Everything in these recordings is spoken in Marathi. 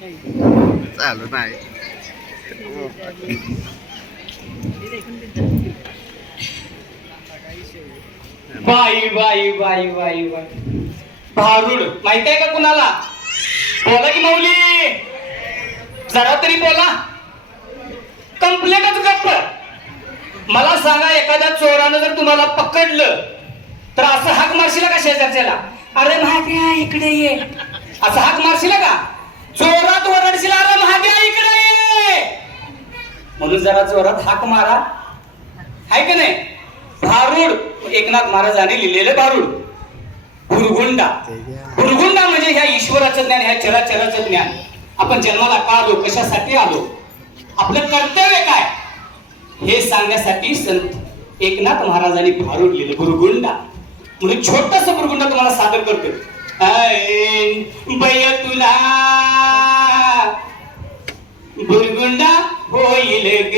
चालू नाही. बाई बाई बाई बाई बाई भारूड माहित आहे का कुणाला? बोला की माऊली, जरा तरी बोला. कंप्लेंटच गप्प. मला सांगा, एखाद्या चोरानं जर तुम्हाला पकडलं तर असं हाक मारशीला का शेजारच्याला? अरे महाद्या इकडे ये, असं हाक मारशीला का? जोरात ओरडशीला, अरे महाद्या इकडे ये. म्हणून जरा जोरात हाक मारा, हाय का नाही? भारूड एकनाथ महाराजांनी लिहिलेलं भारूड. भुरगुंडा, भुरगुंडा म्हणजे ह्या ईश्वराचं ज्ञान, ह्या चराचराचं ज्ञान. आपण जन्माला का आलो, कशासाठी आलो, आपलं कर्तव्य काय, हे सांगण्यासाठी संत एकनाथ महाराजांनी भारूड लिहिलं, भुरगुंडा. म्हणून छोटासा भुरगुंडा तुम्हाला सादर करतो. बय तुला भुरगुंडा होईल ग.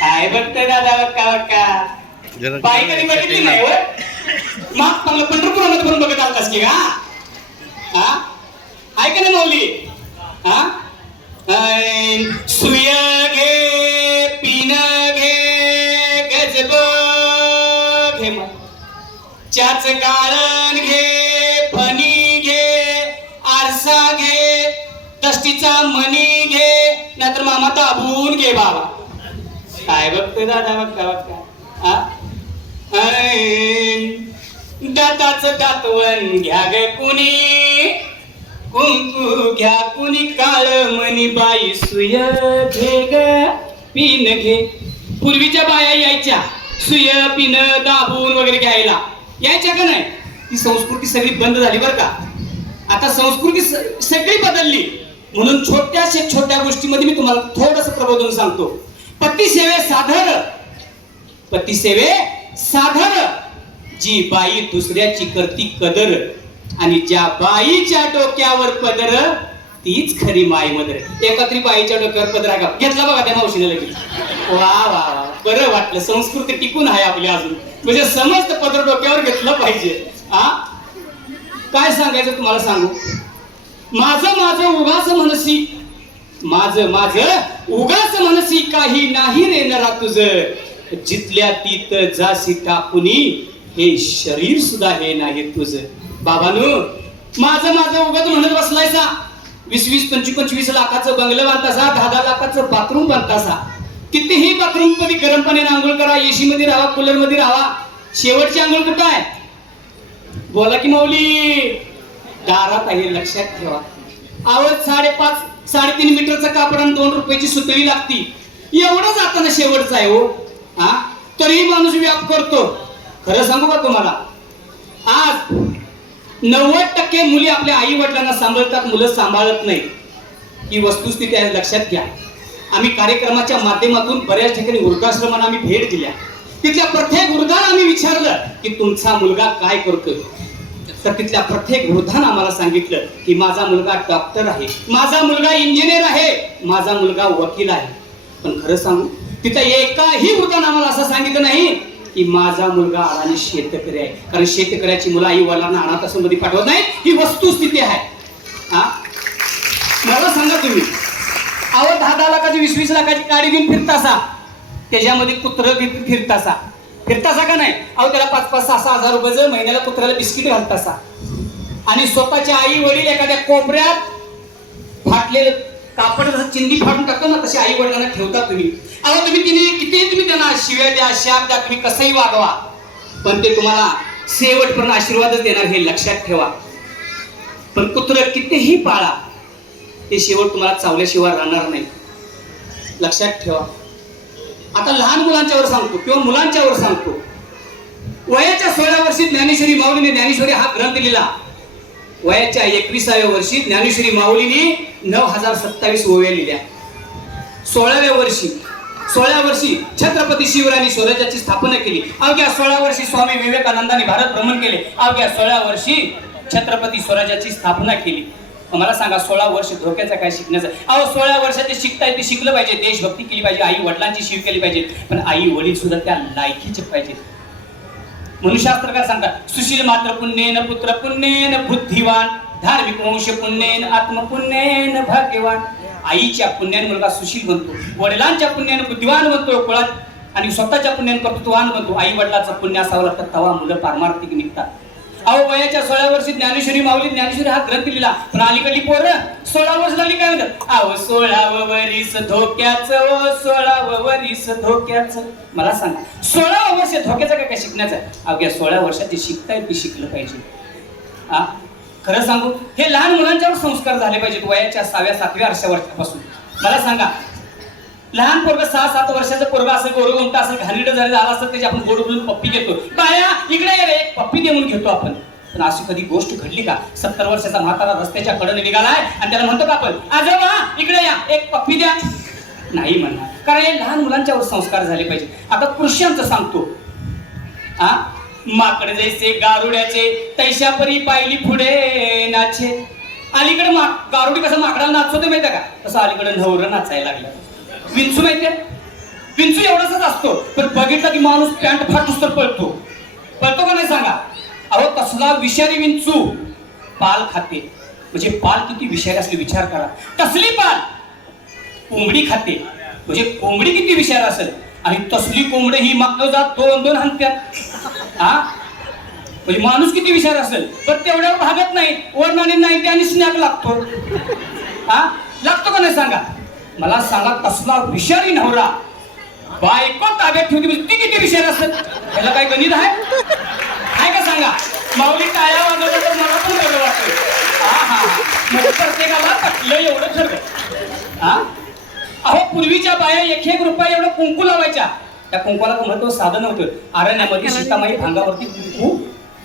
काय बघतोय दादा, बक्का बक्का. बाई कधी बघितली नाही व? मग चांगलं पंढरपुरामध्ये पण बघत आलतास की का? ऐका ना माऊली, सुय घे, पिन घे, गजब घे, चाच गाळण घे, फणी घे, आरसा घे, दष्टीचा मणी घे, नाहीतर मामा दाबून घे बाबा. काय बघतोय दादा, बघता बघता. दाताचं दातवण घ्या ग कुणी, कुंकू घ्या कुणी, काळ मणी बाई सुय घे ग, पिन घे. पूर्वीच्या बाया यायच्या सुय पिन दाबून वगैरे घ्यायला, यायच्या का नाही? ती संस्कृती सगळी बंद झाली बरं का. आता संस्कृती सगळी बदलली. म्हणून छोट्याशा छोट्या गोष्टीमध्ये मी तुम्हाला थोडस प्रबोधन सांगतो. पतिसेवे साधर, पतिसेवे साधर, जी बाई दुसऱ्याची करती कदर, आणि ज्या बाईच्या डोक्यावर पदर तीच खरी माय मदर. एकत्री बाईच्या डोक्यावर पदर घेतला बघा त्या मावशीने लगेच. वा वा वा, बरं वाटलं. संस्कृती टिकून आहे आपली अजून, म्हणजे समस्त पदर डोक्यावर घेतलं पाहिजे. काय सांगायचं तुम्हाला सांगू. माझं माझं उगाच मनसी, माझं माझं उगाच मनसी, काही नाही रे नरा तुझं, जिथल्या तीत जासी टाकुनी, हे शरीर सुद्धा हे नाही तुझं. बाबानू, माझं माझं उगाच म्हणत बसलायसा. 20-20, 25-25 लाखाचं बंगलं बांधतासा, 10-10 लाखाचं बाथरूम बांधतासा. कितीही बाथरूम मध्ये गरम पाण्याने आंघोळ करा, एसी मध्ये राहा, कूलर मध्ये राहा, शेवटची आंघोळ कुठं आहे? बोला की माऊली. दारात आहे, लक्षात ठेवा. आवड 5.5-3.5 मीटरचं कापड आणि 2 रुपयाची सुतळी लागती. एवढं जाताना शेवटचं आहे हो. तरीही माणूस व्याप करतो. खरं सांगू का तुम्हाला, आज 90% मुली आपल्या आई वडिलांना सांभाळतात, मुलं सांभाळत नाही. ही वस्तुस्थिती आहे, लक्षात घ्या. आम्ही कार्यक्रमाच्या माध्यमातून बऱ्याच ठिकाणी वृद्धाश्रमांना आम्ही भेट दिल्या. तिथल्या प्रत्येक वृद्धाला आम्ही विचारलं की तुमचा मुलगा काय करतोय. तर तिथल्या प्रत्येक वृद्धानं आम्हाला सांगितलं की माझा मुलगा डॉक्टर आहे, माझा मुलगा इंजिनियर आहे, माझा मुलगा वकील आहे. पण खरं सांगू, तिथं एकाही वृद्धानं आम्हाला असं सांगितलं नाही की माझा मुलगा अडाणी शेतकरी आहे. कारण शेतकऱ्याची मुलं आई वडिलांना अनाथ आश्रममध्ये पाठवत नाही. ही वस्तुस्थिती आहे. मला सांगा तुम्ही, 10-10 लाखाची 20-20 लाखाची गाडी घेऊन फिरतासा, त्याच्यामध्ये कुत्र फिरतासा का नाही? त्याला 5-5-6-6 हजार रुपयाचं महिन्याला कुत्र्याला बिस्किट घालतासा. आणि स्वतःच्या आई वडील एखाद्या कोपऱ्यात फाटलेलं कापड जसं चिंदी फाडून टाकतो ना, तसे आई वडिलांना ठेवता तुम्ही. तुम्ही त्यांना शिव्या द्या, शाप द्या, तुम्ही कसंही वागवा, पण ते तुम्हाला शेवटपर्यंत आशीर्वादच देणार, हे लक्षात ठेवा. पण कुत्र कितीही पाळा, ते शेवट तुम्हाला चावल्याशिवाय राहणार नाही, लक्षात ठेवा. आता लहान मुलांच्यावर सांगतो किंवा मुलांच्यावर सांगतो. वयाच्या 16व्या वर्षी ज्ञानेश्वरी माऊलीने ज्ञानेश्वरी हा ग्रंथ लिहिला. वयाच्या 21व्या वर्षी ज्ञानेश्वरी माऊलीने 9027 ओव्या लिहिल्या. 16व्या वर्षी छत्रपती शिवरायांनी स्वराज्याची स्थापना केली. अवघ्या 16 वर्षी स्वामी विवेकानंदांनी भारत भ्रमण केले. अवघ्या 16 वर्षी छत्रपती स्वराज्याची स्थापना केली. मला सांगा, 16 वर्ष धोक्याचा काय शिकण्याचा? 16 वर्षात ते शिकताय, ते शिकलं पाहिजे, देशभक्ती केली पाहिजे, आई वडिलांची शिव केली पाहिजे, पण आई वडील सुद्धा त्या लायकीचे पाहिजेत. म्हणून शास्त्रकार सांगतात, सुशील मात्र पुण्येन पुत्र पुण्येन बुद्धिवान धार्मिक वंश पुण्येन आत्मपुण्येन भाग्यवान. आईच्या पुण्याने मुलगा सुशील बनतो, वडिलांच्या पुण्याने बुद्धिवान बनतो, कुळात आणि स्वतःच्या पुण्याने कर्तृत्ववान बनतो. आई वडिलाचं पुण्य असावं लागतं, तेव्हा मुलं पारमार्थिक निघतात. अहो वयाच्या 16 वर्षी ज्ञानेश्वरी माऊली ज्ञानेश्वरी हा ग्रंथ लिहिला, पण अलीकडली पोरं 16 वर्ष झाली काय म्हणतात, अहो 16 वरीस धोक्याचं, 16 वरीस धोक्याचं. मला सांगा 16 वर्ष धोक्याचं काय शिकण्याचं? अवघ्या 16 वर्षात जे शिकतायत ते शिकलं पाहिजे. खरं सांगू, हे लहान मुलांच्यावर संस्कार झाले पाहिजेत वयाच्या 6व्या 7व्या वर्षापासून. मला सांगा, लहान पोरग 6-7 वर्षाचं पोरग असेल, गोरगोमटा असेल, घाणीड जरी झाला असेल त्याची आपण गोड बोलून पप्पी घेतो, बाया इकडे ये रे, पप्पी देऊन घेतो आपण. पण अशी कधी गोष्ट घडली का? 70 वर्षाचा म्हातारा रस्त्याच्या कडेने निघालाय आणि त्याला म्हणतो का आपण, आजोबा इकडे या, एक पप्पी द्या? नाही म्हणणार, कारण हे लहान मुलांच्यावर संस्कार झाले पाहिजे. आता पुरुषांचं सांगतो, माकड जैसे गारुड्याचे तैशा परी पाहिली पुढे नाचे. अलीकडे गारुडी कसं माकडाला नाचवते माहिती का, तसं अलीकडे नवरं नाचायला लागलं. विंचू माहितीये, विंचू एवढाच असतो, पण बघितलं की माणूस पॅन्ट फाटूस तर पळतो का नाही सांगा? अहो तसला विषारी विंचू पाल खाते. म्हणजे पाल किती विषारी असले विचार करा. तसली पाल कोंबडी खाते, म्हणजे कोंबडी किती विषारी असेल. आणि तसली कोंबडी ही मागतो जात 2-2 हंत्यात. म्हणजे माणूस किती विचार असेल, पण तेवढ्यावर भागत नाही, वरणाने नाही त्याने स्नॅक लागतो. लागतो का नाही सांगा? मला सांगा, तसला विषारी नवरा बायको ताब्यात ठेवते, म्हणजे ती किती विषारी असेल. याला काय गणित आहे का सांगा? माऊली टाळ्या वाजवलं तर मला पण बरं वाटतं. प्रत्येकाला पटलं एवढं ठरलं. अहो पूर्वीच्या बाया 1-1 रुपया एवढं कुंकू लावायच्या. त्या कुंकूला महत्व साधन होतं. अरण्यामध्ये सीतामाई भांगावरती कुंकू,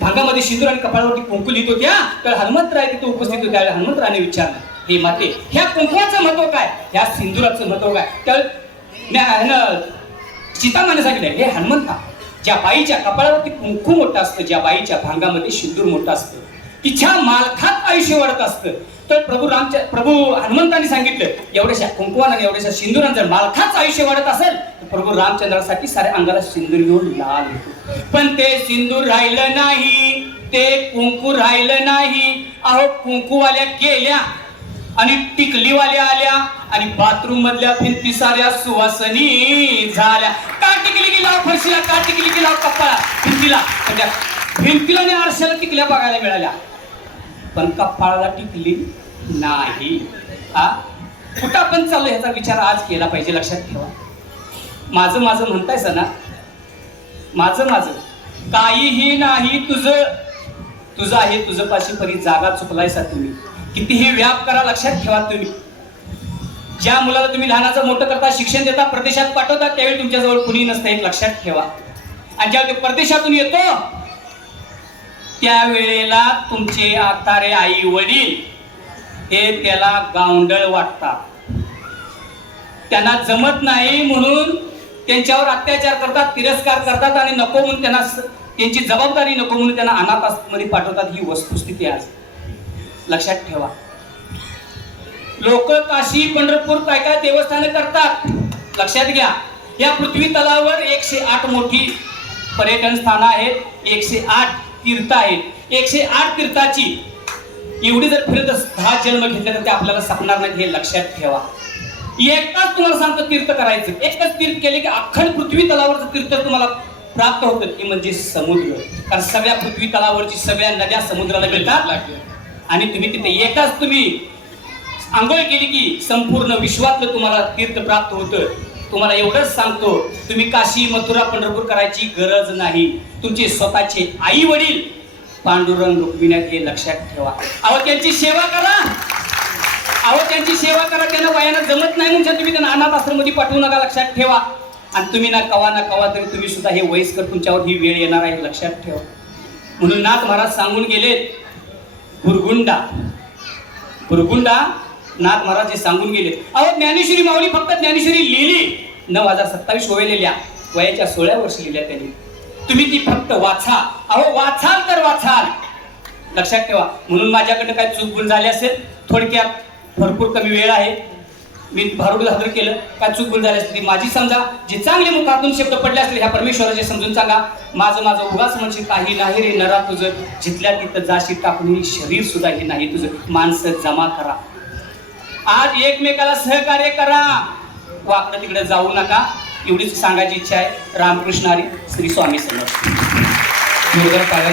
भांगामध्ये सिंदूर आणि कपाळावरती कुंकू लिहित होत्या. तर हनुमंतराय तिथे उपस्थित होते. हनुमंतरायाने विचारलं, हे माते, ह्या कुंकवाचं महत्व काय, ह्या सिंदुराचं महत्व काय? तर सीतामाने सांगितलं, हे हनुमंता, ज्या बाईच्या कपाळावरती कुंकू मोठं असतं, ज्या बाईच्या भांगामध्ये सिंदूर मोठं असतं, तिच्या मालखात आयुष्य वाढत असतं. तर प्रभू हनुमंतांनी सांगितलं, एवढ्याशा कुंकुवानं एवढ्याशा सिंदुरानं जर मालखाच आयुष्य वाढत असेल तर प्रभू रामचंद्रासाठी साऱ्या अंगाला सिंदूर घेऊन लाल होतो. पण ते सिंदूर राहिलं नाही, ते कुंकू राहिलं नाही. अहो कुंकूवाल्या गेल्या आणि टिकलीवाल्या आल्या आणि बाथरूम मधल्या भिंती साऱ्या सुवासनी झाल्या. का टिकली की लाव फरशीला, का टिकली की लाव कपाळा भिंतीला, भिंतीला आणि आरशाला टिकल्या बघायला मिळाल्या, पण कपाळाला टिकली नाही. कुठं आपण चाललो ह्याचा विचार आज केला पाहिजे. लक्षात ठेवा, माझं म्हणतायस ना, माझं काहीही नाही, तुझं आहे, तुझं पाशी परी जागा चुकलायसा तुम्ही. कितीही व्याप करा, लक्षात ठेवा तुम्ही. ज्या मुलाला तुम्ही लहानाचं मोठं करता, शिक्षण देता, परदेशात पाठवता, त्यावेळी तुमच्याजवळ कुणी नसतं, हे लक्षात ठेवा. आणि ज्यावेळी परदेशातून येतो त्यावेळेला तुमचे आतारे आई वडील हे त्याला गावंढळ वाटतात. त्यांना जमत नाही म्हणून त्यांच्यावर अत्याचार करतात, तिरस्कार करतात आणि नको म्हणून त्यांना त्यांची जबाबदारी नको म्हणून त्यांना अनाथ आश्रममध्ये पाठवतात. ही वस्तुस्थिती आज लक्षात ठेवा. लोक काशी पंढरपूर काय काय देवस्थान करतात. लक्षात घ्या, या पृथ्वी तलावर 108 मोठी पर्यटन स्थान आहेत, 108 तीर्थ आहेत. 108 तीर्थाची एवढी जर फिरत 10 जन्म घेतले तर ते आपल्याला संपणार नाही, हे लक्षात ठेवा. एकटाच तुम्हाला सांगतो तीर्थ करायचं. एकच तीर्थ केले की अख्खल पृथ्वी तलावरचं तीर्थ तुम्हाला प्राप्त होतं, ते म्हणजे समुद्र. कारण सगळ्या पृथ्वी तलावरची सगळ्या नद्या समुद्राला मिळतात आणि तुम्ही तिथे एकच तुम्ही आंघोळ केली की संपूर्ण विश्वातलं तुम्हाला तीर्थ प्राप्त होतं. तुम्हाला एवढंच सांगतो, तुम्ही काशी मथुरा पंढरपूर करायची गरज नाही. तुमचे स्वतःचे आई वडील पांडुरंग रुक्मिण्यात, हे लक्षात ठेवा. अहो त्यांची सेवा करा, त्यांना वयानं जमत नाही म्हणजे तुम्ही त्यांना अनाथ आश्रममध्ये पाठवू नका, लक्षात ठेवा. आणि तुम्ही ना कवा तरी तुम्ही सुद्धा हे वयस्कर तुमच्यावर ही वेळ येणार आहे, लक्षात ठेवा. म्हणून नाथ महाराज सांगून गेले, भुरगुंडा नाथ महाराज हे सांगून गेले. अहो ज्ञानेश्वरी माऊली फक्त ज्ञानेश्वरी लिहिली 9027 ओवेलेल्या, वयाच्या 16 वर्ष लिहिल्या त्यांनी. तुम्ही ती फक्त वाचा. अहो वाचाल तर वाचाल, लक्षात ठेवा. म्हणून माझ्याकडनं काय चूक भूल झाली असेल, थोडक्यात भरपूर कमी वेळ आहे, मी भारुड हजर केलं काय चूक भूल झाली असती ती माझी समजा. जे चांगले मुखातून शब्द पडले असले ह्या परमेश्वराचे समजून सांगा. माझं उगाच म्हणजे काही नाही रे नरा तुझं, जिथल्या तिथं जाशी टाकून शरीर सुद्धा हे नाही तुझं. माणसं जमा करा, आज एकमेकाला सहकार्य करा, वाकडं तिकडे जाऊ नका, एवढीच सांगायची इच्छा आहे. रामकृष्ण हरी, श्री स्वामी समर्थ.